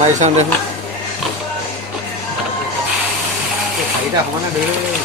মাৰি চাওঁ দেখোন চাৰিটা সমানে ধৰি ল'ব লাগিব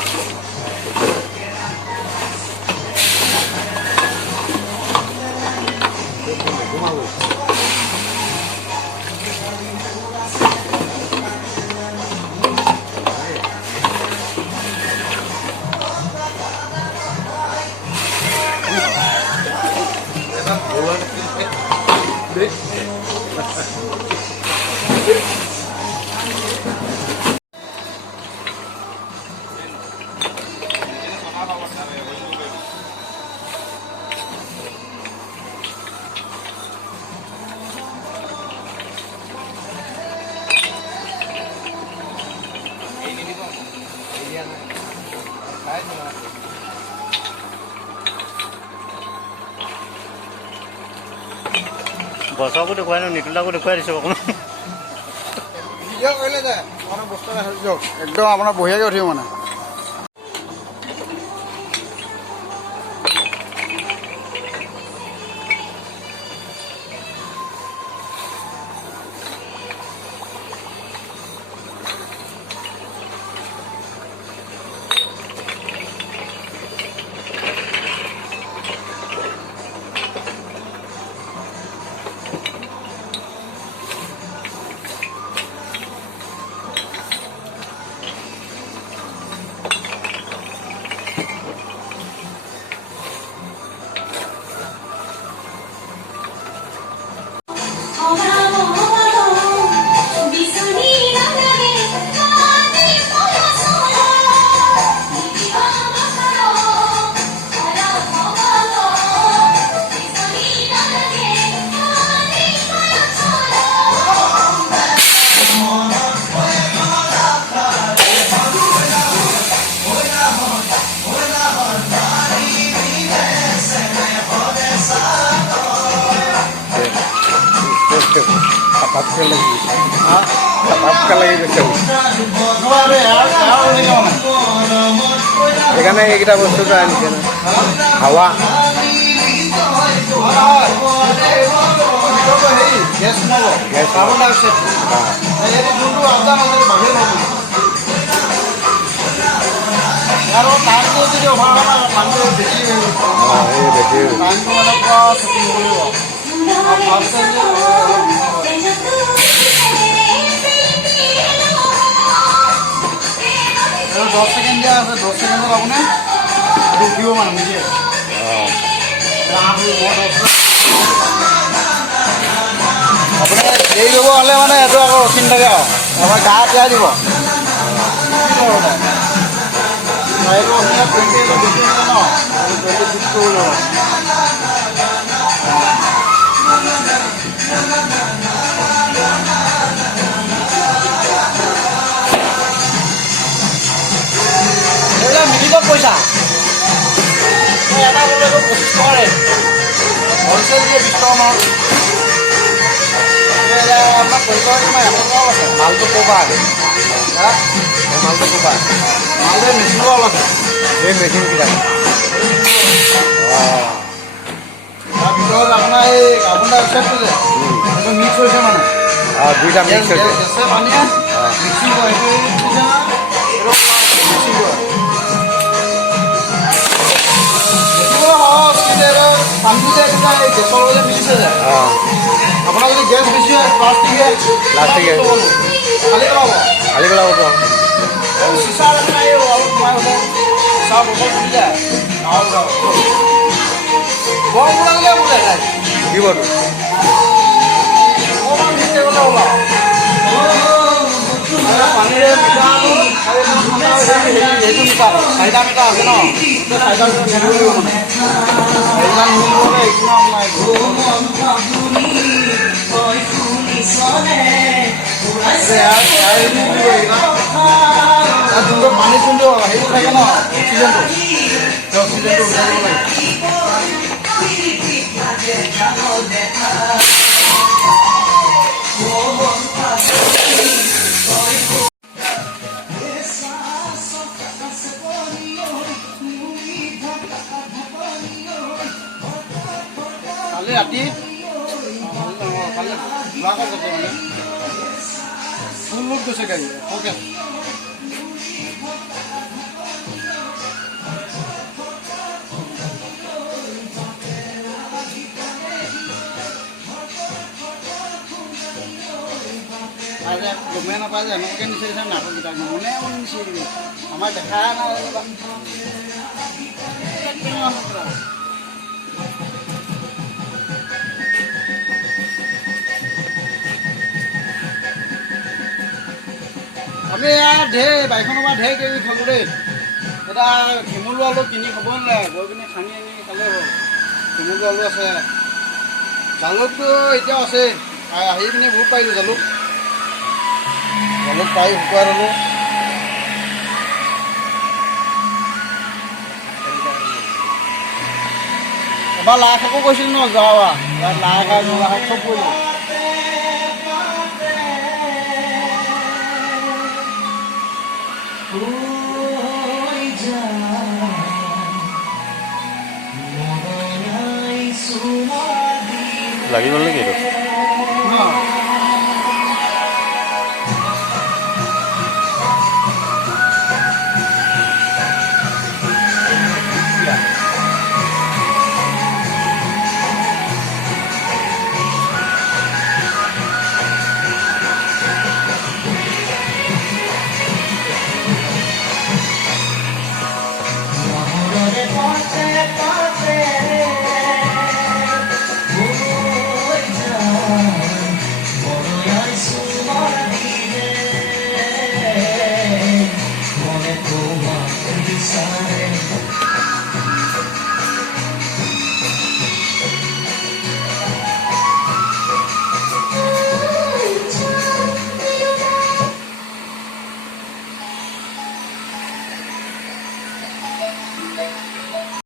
গছকো দেখুৱাই নো নিতুলাকো দেখুৱাই দিছোঁ অকণমান কৰিলে যে আপোনাৰ বস্তু এটা দিয়ক একদম আপোনাৰ বঢ়িয়াকৈ উঠিব মানে সেইকাৰণে এইকেইটা বস্তুটো আনিছে হাৱা দহ ছেকেণ্ড দিয়া আছে 10 ছেকেণ্ডত আপুনি উঠিব মানে নিজে আপুনি দেৰি ল'ব হ'লে মানে এইটো আকৌ ৰখি নাথাকে আৰু আমাৰ গা তিয়াই দিব মিনিটত পইচা এটা বলে 25 টকা হ'লচেল দিয়ে 20 টকা মান আপোনাক পইচা কিমান 100 টকা আছে মালটো ক'বা মালটো ক'বা মালটো মেচিনো অলপ আছে এই মেচিন কিটা তাৰপিছত আপোনাৰ এই আপোনাৰ ৱেবছাইটটো যে এইটো মিক্স হৈছে মানে দুইটা মিক্স হৈছে গেছে পানীয়ে মিক্সিং কৰে এইটো মিক্সিং কৰে পানীটো যে গেছৰ লগত মিলিছে যে আপোনাৰ যদি গেছ বেছি হয় প্লাষ্টিকে খালি পেলাব চিচাৰ নাই অলপ সোমাই গ'লে চিচাৰ বটল ফুলি যায় গৰম ওলালে বোলে দিবতো অকণমান ভিতৰে গ'লে ওলাওঁ পানীৰে মিঠা আলু সেইটো নিপাতে 4টা মিটাৰ আছে ন 4টা মিটাৰ নিদিব লাগিব মানে সেইবিলাক নিদিবলে একদম নাই যোনটো পানী যোনটো হেৰিটো থাকে ন অক্সিজেনটো সেই অক্সিজেনটো উঠাই দিব কালি ৰাতি কালি ফুল লোড গৈছে গাড়ী ওকে আৰে গমে নাপায় যে এনেকৈ নিছে নাটককেইটা মনে মনে নিছে আমাৰ দেখা নাই আমি ইয়াত ঢেৰ বাইকখনৰ পৰা ঢেৰ কিবি খালোঁ দেই এটা শিমলু আলু কিনি খাবই নালাগে গৈ পিনি খানি আনি খালেই হ'ল শিমলু আলু আছে জালুকটো এতিয়াও আছে আহি পিনি বহুত পাৰিলোঁ জালুক পাই শুকুৱাই ল'লোঁ এবাৰ লাই শাকো কৈছিলোঁ ন যোৱা লাই শাক মূলা শাক চব কৰিলোঁ লাগি গ'ল নেকি এইটো